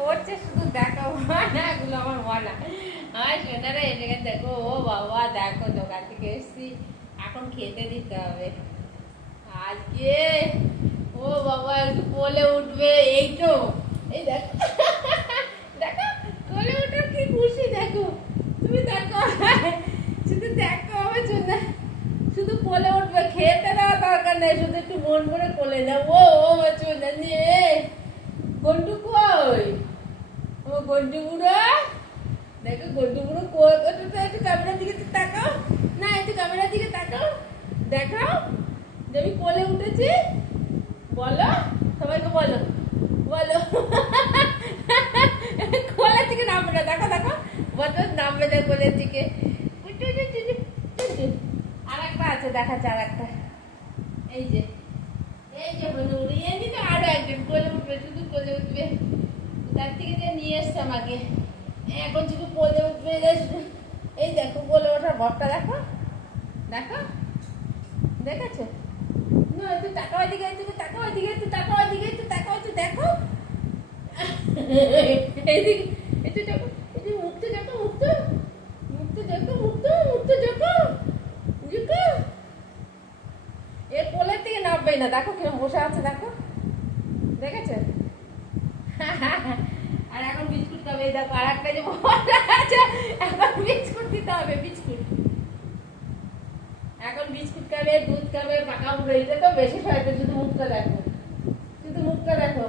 করছে শুধু দেখো এগুলো আমার মজা। আমার সোনারা এদিকে দেখো, ও বাবা দেখো দোকান থেকে এসছি, এখন খেতে দিতে হবে আজকে। ও বাবা একটু কোলে উঠবে, এই তো এই দেখো দেখো কোলে উঠে কি খুশি দেখো, তুমি দেখো শুধু দেখো আমার সোনা, শুধু কোলে উঠবে, খেতে দেওয়া দরকার নেই, শুধু একটু মন করে কোলে দাও। ও আমার সোনা নিয়ে গন্টু কই, ও গন্টু বুড়ো দেখো, গন্টু বুড়ো কই, একটু ক্যামেরার দিকে তাকাও না, একটু ক্যামেরার দিকে তাকাও, দেখাও যে আমি কোলে উঠেছি, বলো সবাইকে, বলো বলো কোলে থেকে নামবে না, দেখো দেখো বলো নামবে না কোলের দিকে। আর একটা আছে দেখাচ্ছে, আর একটা এই যে, এই যে উড়িয়ে দিতে, আরো একজন কোলে উঠবে, শুধু কোলে উঠবে, তার থেকে যে নিয়ে এসছে আমাকে, এখন শুধু কোলে উঠবে। এই দেখো কোলে ওঠার ভরটা দেখো, দেখো দেখেছো না, একটু টাকা ওইদিকে, একটু টাকা ওইদিকে, একটু টাকা ওইদিকে, একটু টাকা একটু দেখো এইদিকে, একটু দেখো, একটু মুখতে দেখো, মুখতে মুখতে দেখো, মুখতে মুখতে দেখো, দেখো এর কোলের থেকে নামবে না, দেখো কিরম বসে আছে দেখো, দেখেছো আর এখন বিস্কুট খাবে, এই দেখো আর একটা যে আছে, এখন বিস্কুট দিতে হবে, বিস্কুট এখন বিস্কুট খাবে, দুধ খাবে, পাকা উঠে, এটা তো বেশি খাইতে, শুধু মুখটা দেখো, শুধু মুখটা দেখো।